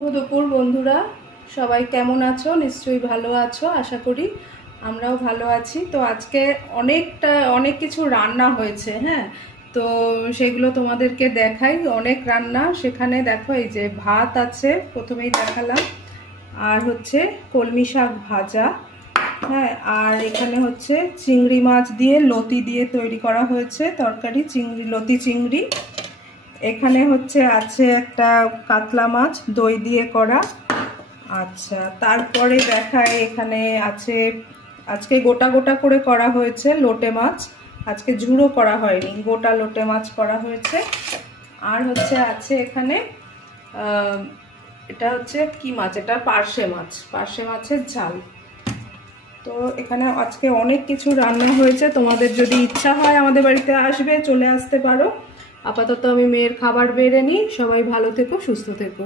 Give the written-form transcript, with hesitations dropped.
দুপুর বন্ধুরা, সবাই কেমন আছো? নিশ্চয়ই ভালো আছো আশা করি। আমরাও ভালো আছি। তো আজকে অনেক কিছু রান্না হয়েছে। হ্যাঁ, তো সেগুলো তোমাদেরকে দেখাই। অনেক রান্না সেখানে দেখো, এই যে ভাত আছে, প্রথমেই দেখালাম, আর হচ্ছে কলমি শাক ভাজা। হ্যাঁ, আর এখানে হচ্ছে চিংড়ি মাছ দিয়ে লতি দিয়ে তৈরি করা হয়েছে তরকারি, লতি চিংড়ি। এখানে হচ্ছে আছে একটা কাতলা মাছ দই দিয়ে করা। আচ্ছা, তারপরে দেখায় এখানে আছে, আজকে গোটা গোটা করে করা হয়েছে লোটে মাছ। আজকে ঝুড়ো করা হয়নি, গোটা লোটে মাছ করা হয়েছে। আর হচ্ছে আছে এখানে এটা হচ্ছে কি মাছ, এটা পার্শে মাছ, পার্শে মাছের ঝাল। তো এখানে আজকে অনেক কিছু রান্না হয়েছে। তোমাদের যদি ইচ্ছা হয় আমাদের বাড়িতে আসবে, চলে আসতে পারো। আপাতত আমি মেয়ের খাবার বেড়ে নিই। সবাই ভালো থেকো, সুস্থ থেকো।